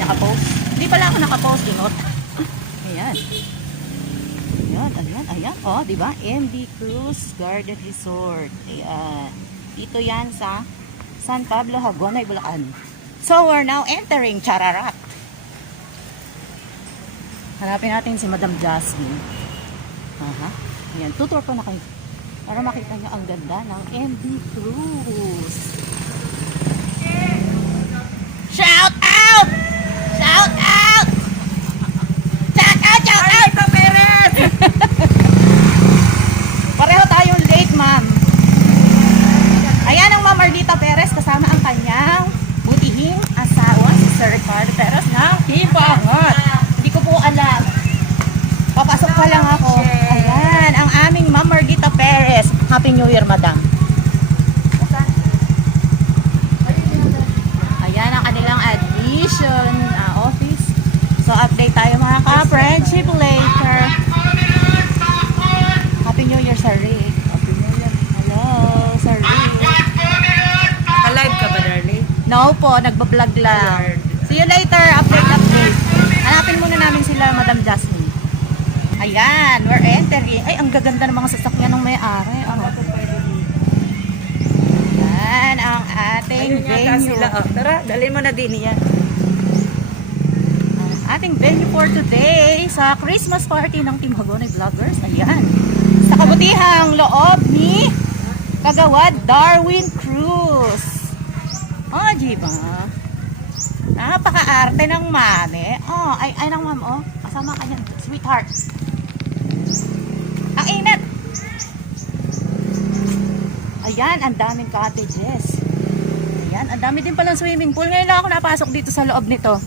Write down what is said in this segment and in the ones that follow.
nakapost. Hindi pala ako nakapost, ingot. Ayan. Ayan. Oh, di ba? MD Cruise Garden Resort. Ayan. Dito yan sa San Pablo, Hagonoy, Bulacan. So, we're now entering Chararat. Hanapin natin si Madam Jasmine. Aha. Ayan. Tutor pa na kayo. Para makita nyo ang ganda ng MD Cruise. Shout out! Shout out! Shout out! Shout out! Sa Perez! Pareho tayong late, ma'am. Ayan ang Ma'am Ardita Perez kasama ang kanyang butihing asawa, si Sir Ricardo Perez ng Hibangot. Hindi ko po alam. Papasok pa lang ako. Ayan, ang aming Ma'am Ardita Perez. Happy New Year, madam. Ayan ang kanilang admission office. So, update tayo mga ka-friendship later. Happy New Year, Sir Rick. Happy New Year. Hello, Sir Rick. Ka-live ka ba, darling? No po, nagbablog lang. See you later. Update. Hanapin muna namin sila, Madam Jasmine. Ayan, we're entering. Ay, ang gaganda ng mga sasakyan ng may-ari. Ano? Ayan, ang ating venue. Sila. Oh, tara, dalhin mo na din yan. Ating venue for today sa Christmas party ng Team Hagonoy Vloggers. Ayan. Sa kabutihang loob ni Kagawad Darwin Cruz. Oh, diba? Napaka-arte ng mami. Oh, ay ng ma'am, oh. Kasama ka niyan, sweetheart. Ang init! Ayan, ang daming cottages. Ayan, ang dami din palang swimming pool. Ngayon lang ako napasok dito sa loob nito.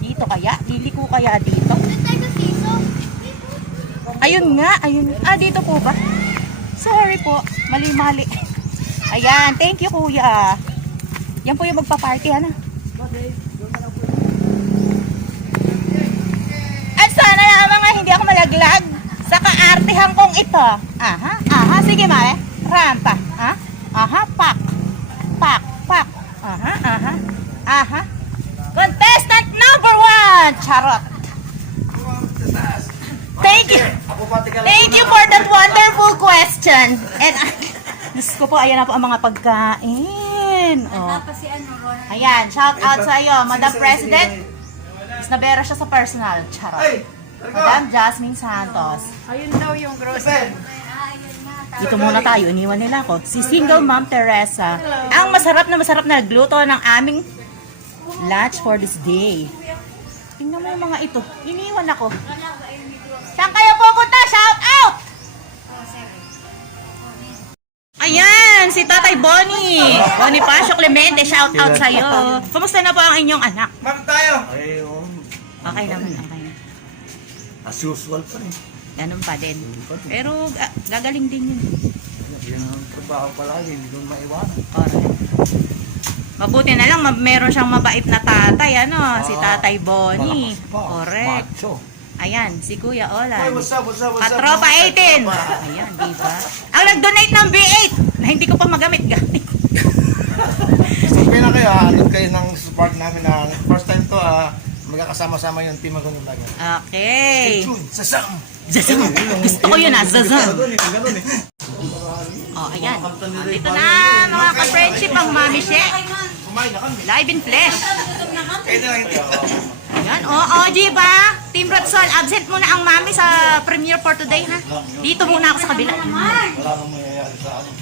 Dito kaya? Liliko kaya dito? Ayun nga, ayun. Dito po ba? Sorry po, mali-mali. Ayan, thank you kuya. Yan po yung magpa-party, ano? At sana yung mga hindi ako malaglag sa kaartihan kong ito. Aha, sige ma rampa. Pak. Aha. Contestant number 1! Charot. Thank you for that wonderful question. And Diyos ko po, ayan na po ang mga pagkain. Oh. Ayan, shout out sa iyo, Madam President. Mas nabera siya sa personal. Charot. Madam Jasmine Santos. Ayun daw yung grocery. Dito muna tayo, iniwan nila ako. Si Single Mom Teresa. Ang masarap na nagluto ng aming lunch for this day. Tingnan mo yung mga ito. Iniwan ako. Saan kayo pupunta? Shout out! Ayan, si Tatay Bonnie. Bonifacio Clemente, shout out sa'yo. Kumusta na po ang inyong anak? Ma'am tayo! Okay naman, okay. As usual pa rin. Ganun pa din. Pero gagaling din yun. Yan ang trabaho palagi, hindi ko maiwanan. Alright. Mabuti na lang, meron siyang mabait na tatay, ano? Si Tatay Bonnie. Malakas pa. Correct. Macho. Ayan, si Kuya Hey, Olan. what's up? Katropa 18. Ayan, diba? Ang nag-donate ng B8 na hindi ko pa magamit. Sabi na kayo, alin kayo ng support namin na first time to, magkakasama-sama yung team Hagonoy Vloggers. Okay. Stay tuned, Sasam! Zazam. Gusto ko yun, Zazam. Ganun eh. Oh, ayan. Dito na, mga ka-friendship, ang Mami She. Kumain na kami. Live in flesh. Kayo na lang yung tito. Ayan, diba? Team Ratsol, absent muna ang Mami sa premiere for today, ha? Dito muna ako sa kabila. Wala nang mayayari sa akin.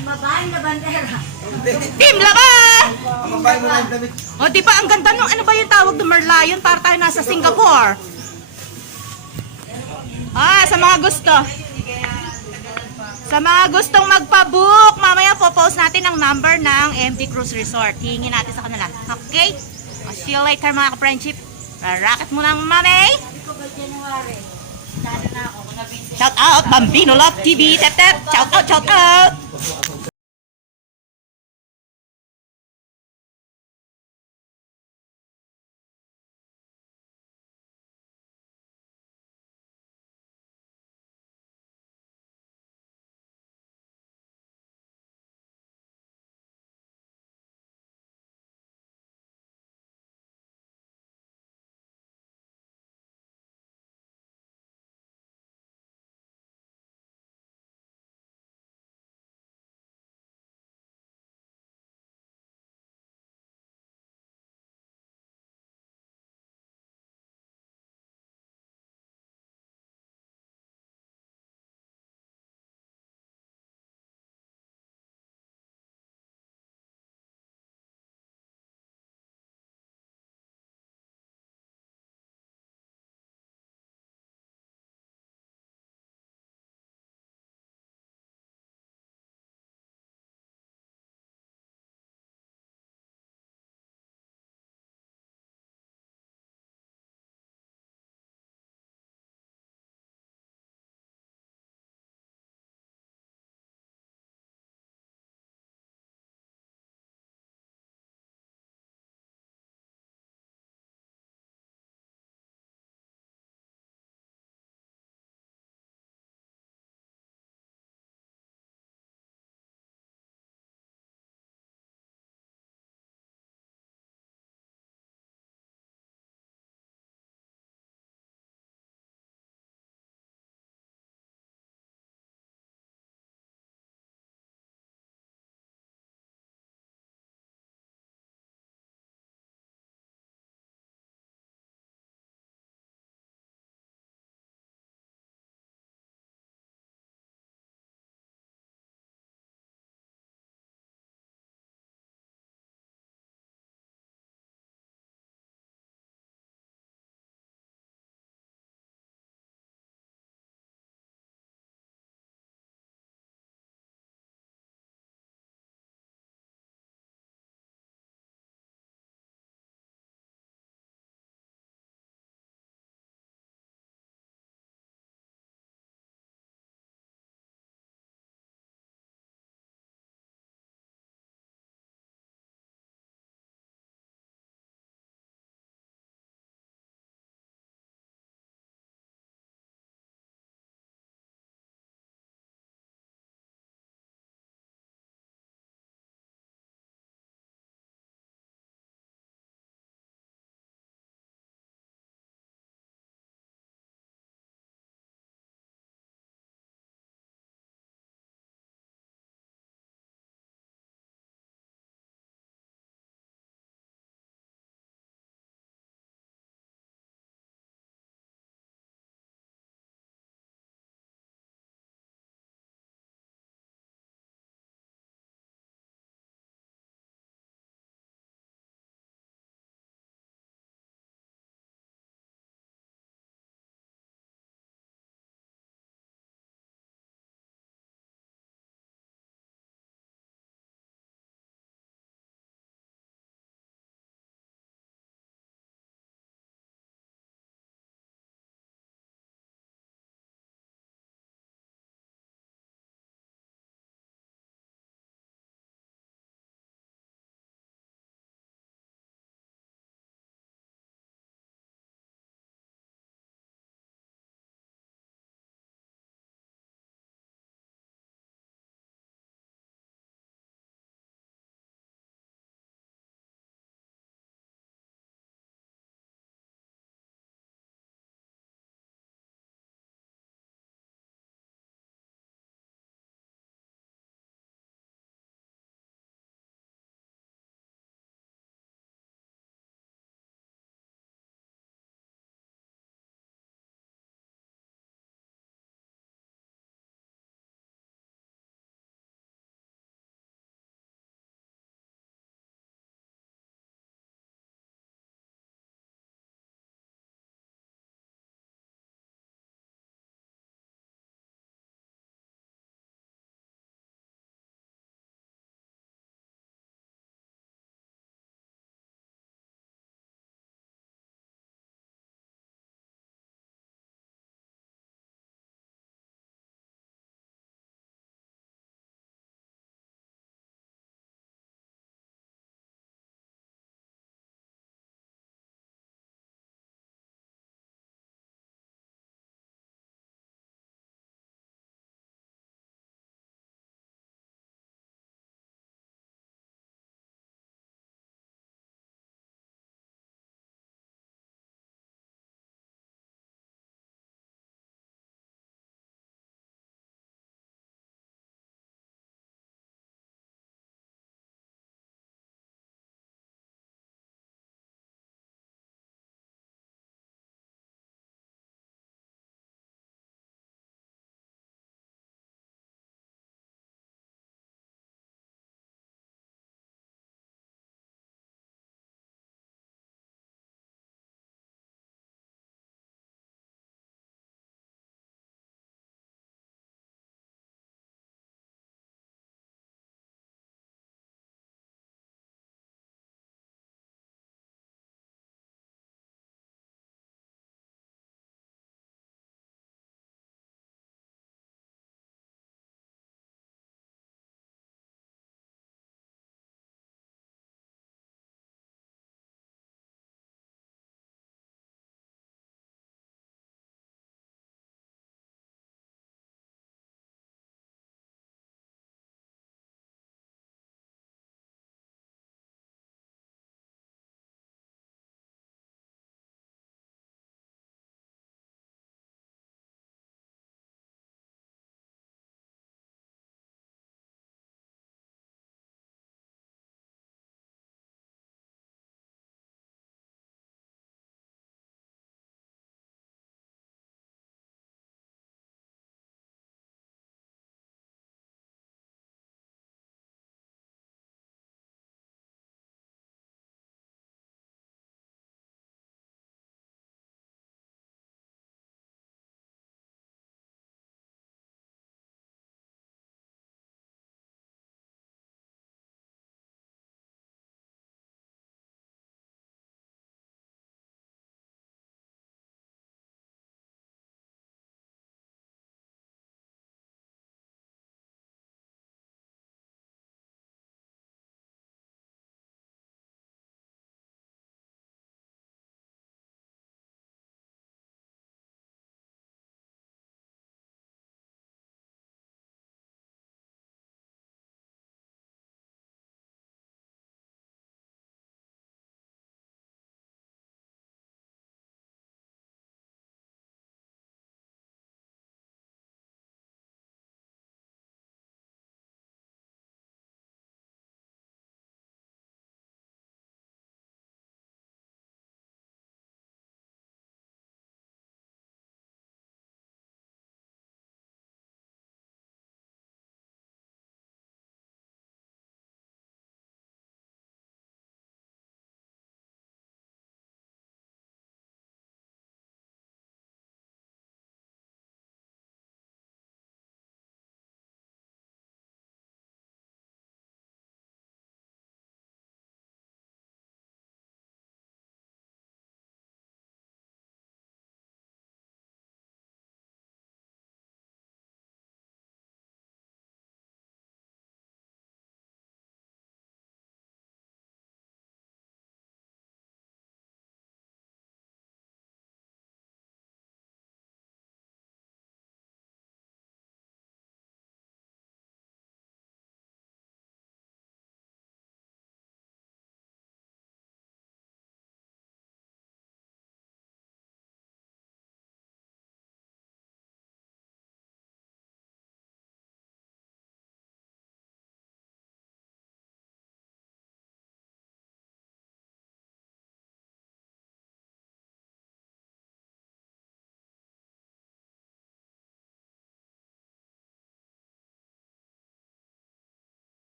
Babae na bandera. Team Laban! Ang babae mo na yung damit. O, di ba, ang ganda nung, ano ba yung tawag ng Merlion? Para tayo nasa Singapore. Sa mga gusto. Sa mga gustong magpa-book, mamaya po-post natin ang number ng MD Cruise Resort. Hihingin natin sa kanila. Okay? See you later mga ka-friendship. Racket mo ng mami. Shout out, Bambino Love TV. Tep, tep. Shout out.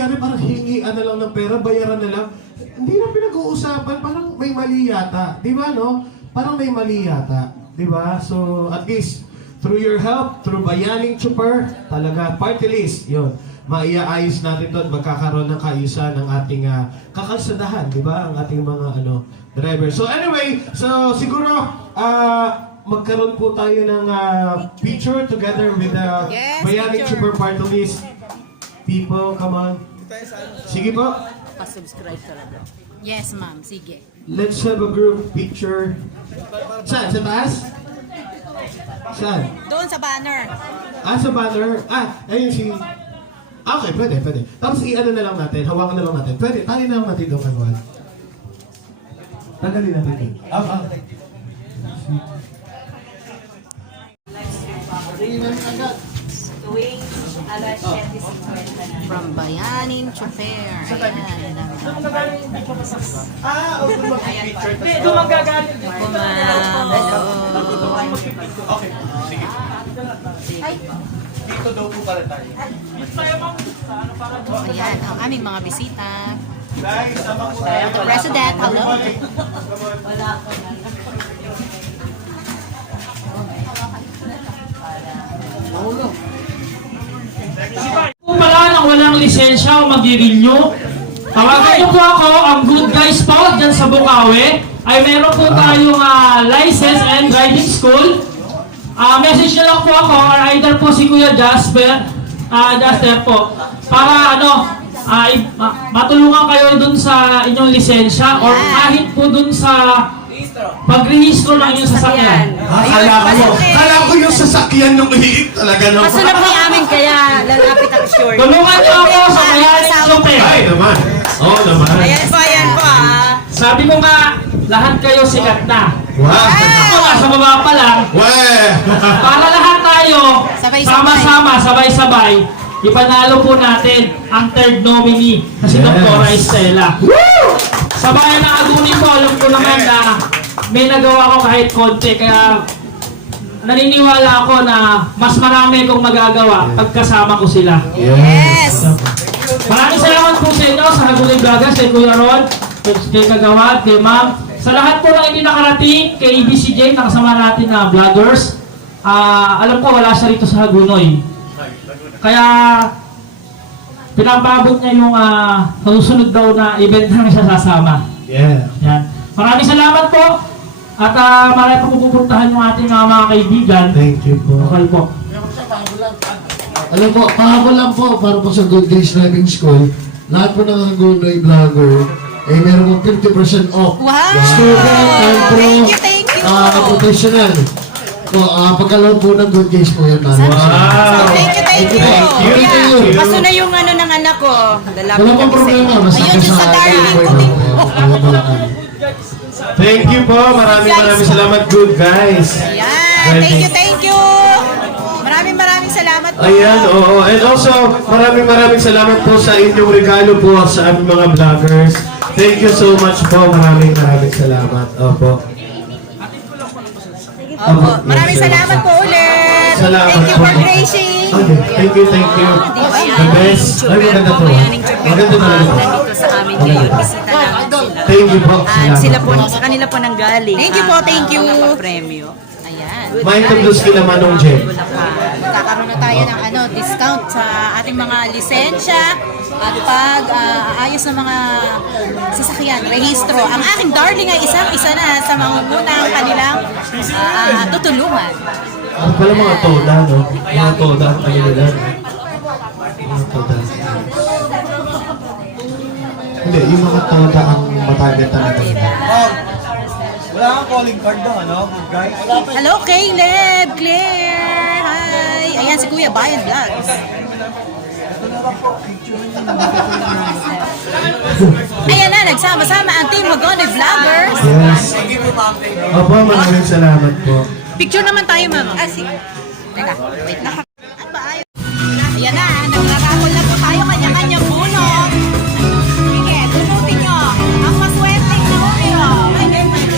Kaya parang hingian na lang ng pera, bayaran na lang. Hindi na pinag-uusapan, parang may mali yata. Di ba, no? Parang may mali yata. Di ba? So, at least, through your help, through Bayaning Chopper, talaga, party list, yun. Maiaayos natin to at magkakaroon ng kaayusan ng ating kakalsadahan, di ba? Ang ating mga driver. So anyway, so siguro, magkaroon po tayo ng picture together with the Yes, Bayaning picture. Chopper party list. People, come on. Sige po. Pa-subscribe talaga. Yes, ma'am. Sige. Let's have a group picture. Saan? Sa taas? Saan? Doon sa banner. Sa banner. Ayun si... Okay, pwede. Tapos i-ano na lang natin, hawakan na lang natin. Pwede, tali na lang natin doon, Manuel. Tanggalin natin doon. Tuwing alas 7:50 From Bayaning Chopper. Ayan. Okay. Ako, ma'am. Hello. Okay, sige. Dito daw po pala tayo. Ayan, ang aming mga bisita. Guys, sama ko tayo. The President, hello. Kung pala nang walang lisensya o mag-renew, tawagan niyo po ako, ang good guys po dyan sa Bukawi, ay meron po tayong license and driving school. Message niyo lang po ako, or either po si Kuya Jasper po, para matulungan kayo dun sa inyong lisensya or kahit po dun sa pagrehistro ng inyong sasakyan. Kala ko yung sasakyan nung hiig talaga no. Kasunod ni amin kaya lalapit ang short. Tulungan niyo ako sa Bayaning Chopper. Ay naman. Oo naman. Ayan po Sabi ko nga, lahat kayo sikat na. Wow. Ako nga, sa baba pa lang, Weh. para lahat tayo, Sabay-sabay. sama-sama, sabay-sabay, ipanalo po natin ang third nominee na si Yes. Dr. Estela. Sa bayan ng Aguni po, alam ko naman na may nagawa ko kahit konti, kaya naniniwala ako na mas marami kong magagawa pagkasama ko sila. Yes. Maraming salamat po sa inyo, sa Hagulay Vloggers, kay Kuya Ron, kay Kagawad, kay Ma'am. Sa lahat po ng hindi nakarating, kay ABCJ, nakasama natin na vloggers. Alam ko, wala siya rito sa Hagunoy. Kaya, pinapabot niya yung susunod daw na event na siya sasama. Yeah. Yan. Maraming salamat po. At marami pa pupuntahan yung ating mga kaibigan. Thank you po. Okay po. Alam po, kahapon lang po, para po sa Good Days Driving School, lahat po ng Hagonoy vlogger, meron po 50% off. Wow. Student and pro, Thank you. professional. Po, pagkalaw po ng Good Days po yan, man. Wow. Thank you. Thank you. Kaso na yung ng anak ko. Lalapit Wala pong problema, basta Ayun, sa darling ko din. Thank you po. Maraming salamat, good guys. Ayan. Thank you. Maraming salamat po. Ayan, oo. And also, maraming salamat po sa inyong regalo po sa aming mga vloggers. Thank you so much po. Maraming salamat. Opo. Opo. Maraming salamat po ulit. Salamat Thank you po. for gracing. Okay, thank you. The best. Ay, maganda to. Maganda talaga. Nandito sa amin ngayon. Bisita namin sila. Thank you po. Sila po, Salamat sa kanila po nang galing. Thank you po, thank you. Mga premyo. Ayan. Ma-introduce kita Manong Jen. Magkakaroon na tayo ng discount sa ating mga lisensya at pag-aayos ng mga sasakyan, rehistro. Ang aking darling ay isang-isa na sa mangungunang kanilang tutulungan. Ano pala mga toda, no? Mga toda ang kanila. Mga toda. Hindi, yung mga toda ang matagal talaga. Wala kang calling card daw, ano? Guys? Hello, Caleb, Claire, hi. Ayan si Kuya Bayan Vlogs. Ayan na, nagsama-sama ang Team Hagonoy Vloggers. Yes. Opo, maraming salamat po. Picture naman tayo, ma'am. Sige. Teka, wait lang. Ayan na, nagkarakol na po tayo kanya-kanyang bunot. Sige, bunutin nyo. Ang maswenteng na numero. Sige, bunot.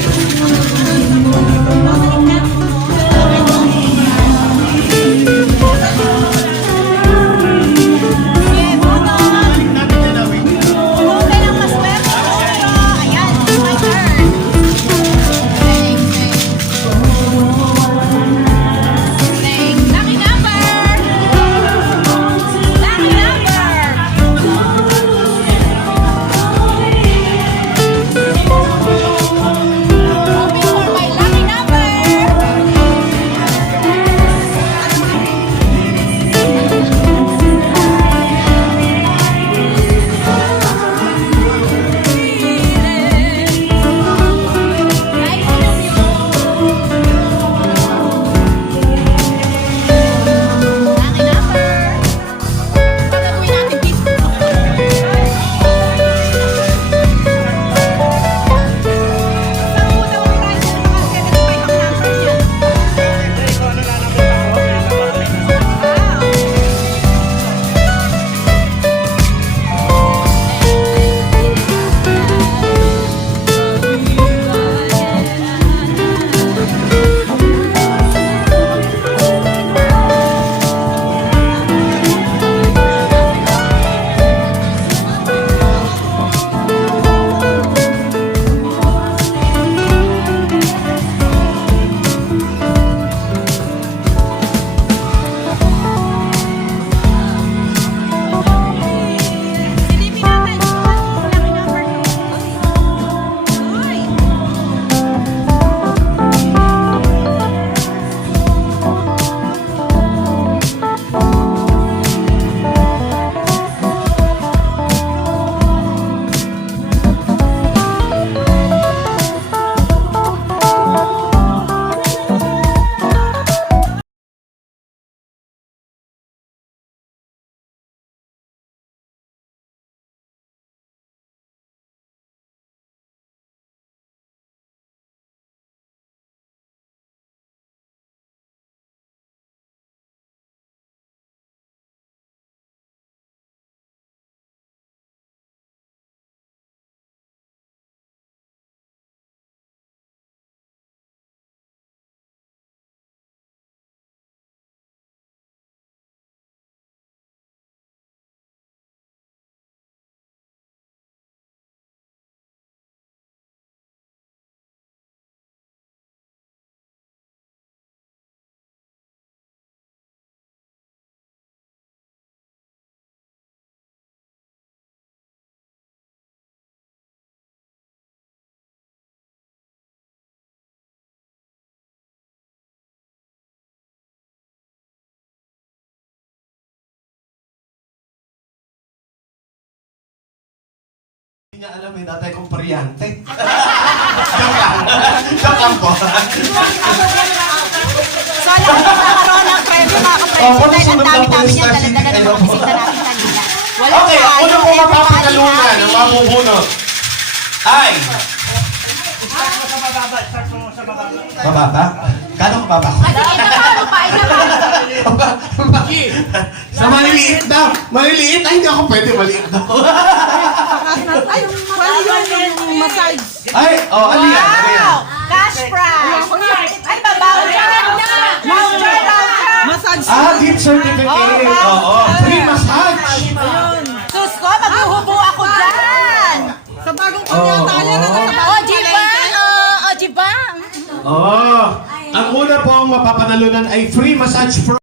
niya alam eh, dati kong paryante. Joke lang. Joke lang po. So, alam mo, nakaroon ng premyo mga ka-president. Dahil ang dami-dami niya dala-dala ng mga bisita natin kanina. Walang Okay, ang tayo, una po everybody mapapagalunan, happy. ang mabubunot ay... Mababa? Kano mababa? Sa maliliit daw. Maliliit? Ay, hindi ako pwede. Maliit daw. Ay, oh, ano yan? Ano yan? Wow! Cash prize! Ay, babawal ka na! Massage! Ah, gift certificate. Oo. Free massage. Sus ko, maghuhubo ako dyan! Sa bagong panyataya na O, Jiba! O, Jiba! Oh, ang una po ang mapapanalunan ay free massage from